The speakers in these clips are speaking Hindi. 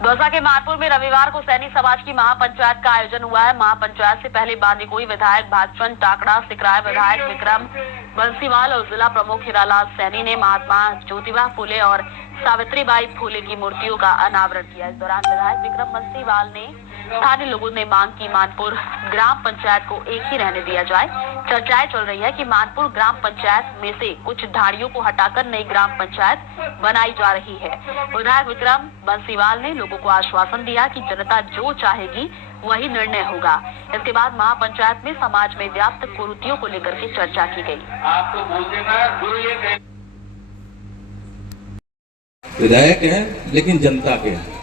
दौसा के मानपुर में रविवार को सैनी समाज की महापंचायत का आयोजन हुआ है। महापंचायत से पहले बांदीकुई विधायक भागचंद टाकड़ा, सिकराय विधायक विक्रम बंसीवाल और जिला प्रमुख हीरालाल सैनी ने महात्मा ज्योतिबा फुले और सावित्रीबाई फुले की मूर्तियों का अनावरण किया। इस दौरान विधायक विक्रम बंसीवाल ने स्थानीय लोगों ने मांग की मानपुर ग्राम पंचायत को एक ही रहने दिया जाए। चर्चाएं चल रही है कि मानपुर ग्राम पंचायत में से कुछ ढाड़ियों को हटाकर नई ग्राम पंचायत बनाई जा रही है। विधायक विक्रम बंसीवाल ने लोगों को आश्वासन दिया कि जनता जो चाहेगी वही निर्णय होगा। इसके बाद महापंचायत में समाज में व्याप्त कुरीतियों को लेकर के चर्चा की गई। विधायक हैं लेकिन जनता के हैं।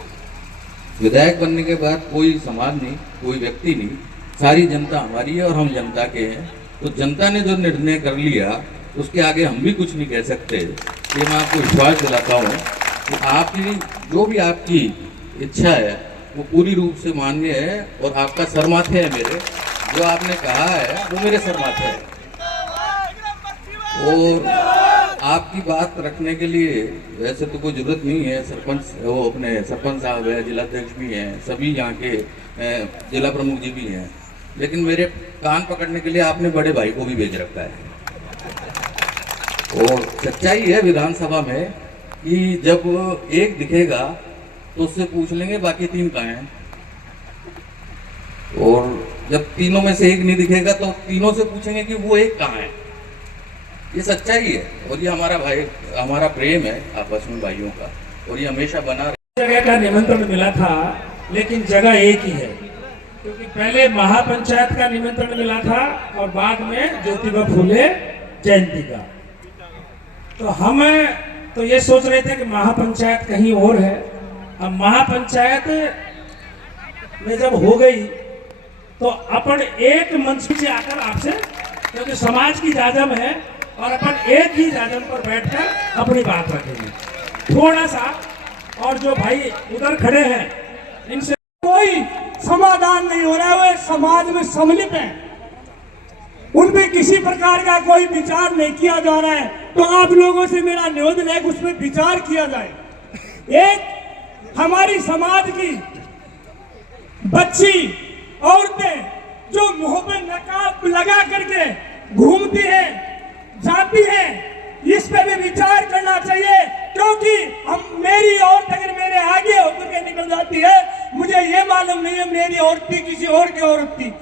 विधायक बनने के बाद कोई समाज नहीं, कोई व्यक्ति नहीं, सारी जनता हमारी है और हम जनता के हैं। तो जनता ने जो निर्णय कर लिया उसके आगे हम भी कुछ नहीं कह सकते। ये मैं आपको विश्वास दिलाता हूँ कि आपकी जो भी आपकी इच्छा है वो पूरी रूप से मान्य है और आपका सर माथे है। मेरे जो आपने कहा है वो मेरे सर माथे है और आपकी बात रखने के लिए वैसे तो कोई जरूरत नहीं है। सरपंच वो अपने सरपंच साहब है, जिलाध्यक्ष भी हैं, सभी यहाँ के जिला प्रमुख जी भी हैं, लेकिन मेरे कान पकड़ने के लिए आपने बड़े भाई को भी भेज रखा है। और सच्चाई है विधानसभा में कि जब एक दिखेगा तो उससे पूछ लेंगे बाकी तीन कहाँ हैं, और जब तीनों में से एक नहीं दिखेगा तो तीनों से पूछेंगे कि वो एक कहाँ है। ये सच्चाई है और ये हमारा प्रेम है आपस में भाइयों का, और ये हमेशा बना रहे। जगह का निमंत्रण मिला था लेकिन जगह एक ही है, क्योंकि पहले महापंचायत का निमंत्रण मिला था और बाद में ज्योतिबा फुले जयंती का। तो हम तो ये सोच रहे थे कि महापंचायत कहीं और है। अब महापंचायत में जब हो गई तो अपन एक मंच से आकर आपसे, क्योंकि समाज की जाजम है और अपन एक ही जाजम पर बैठकर अपनी बात रखेंगे थोड़ा सा। और जो भाई उधर खड़े हैं इनसे कोई समाधान नहीं हो रहा है, वे समाज में सम्मिलित हैं, उन पे किसी प्रकार का कोई विचार नहीं किया जा रहा है। तो आप लोगों से मेरा निवेदन है कि उसमें विचार किया जाए। एक हमारी समाज की बच्ची औरतें जो मुंह पे नकाब लगा करके घूमती हैं, जाती है, इस पे भी विचार करना चाहिए। क्योंकि मेरी औरत अगर मेरे आगे होकर के निकल जाती है, मुझे ये मालूम नहीं है मेरी औरत थी किसी और की औरत थी।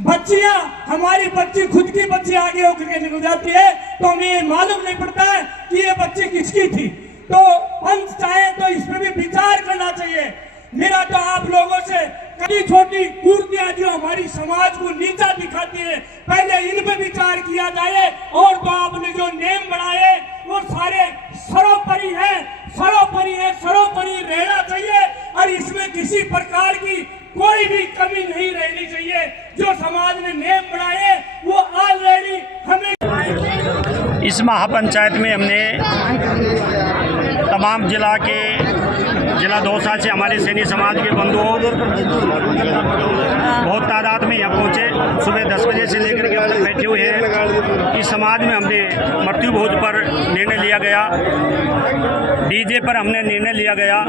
बच्चियां, हमारी बच्ची खुद की बच्ची आगे होकर के निकल जाती है तो हमें ये मालूम नहीं पड़ता है कि ये बच्ची किसकी थी। तो पंच चाहे तो इस पे भी विचार करना चाहिए। मेरा तो आप लोगों से कई छोटी कुर्तियां जो हमारी समाज को नीचा दिखाती है, पहले इन पे विचार किया जाए। और तो आपने जो नियम बनाए वो सारे सर्वोपरि है, सर्वोपरि है, सर्वोपरि रहना चाहिए और इसमें किसी प्रकार की कोई भी कमी नहीं रहनी चाहिए। जो समाज ने नियम बनाए वो ऑलरेडी हमें। इस महापंचायत में हमने तमाम जिला दौसा से हमारे सैनी समाज के बंधु बहुत तादाद में यहाँ पहुँचे। सुबह 10 बजे से लेकर के अब तक बैठे हुए हैं। इस समाज में हमने मृत्यु भोज पर निर्णय लिया गया, डीजे पर हमने निर्णय लिया गया,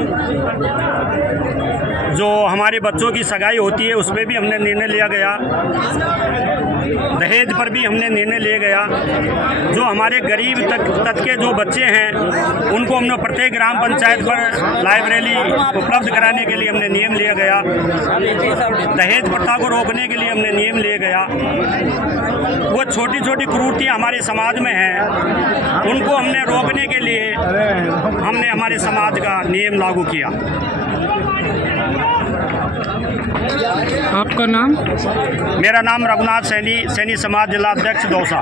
जो हमारे बच्चों की सगाई होती है उस पर भी हमने निर्णय लिया गया, दहेज पर भी हमने निर्णय लिया गया। जो हमारे गरीब तक के जो बच्चे हैं उनको हमने प्रत्येक ग्राम पंचायत पर लाइब्रेरी उपलब्ध कराने के लिए हमने नियम लिया गया। दहेज प्रथा को रोकने के लिए हमने नियम लिया गया। वो छोटी छोटी क्रूरतियाँ हमारे समाज में हैं उनको हमने रोकने के लिए हमने हमारे समाज का नियम लागू किया। आपका नाम? मेरा नाम रघुनाथ सैनी, सैनी समाज जिला अध्यक्ष दौसा।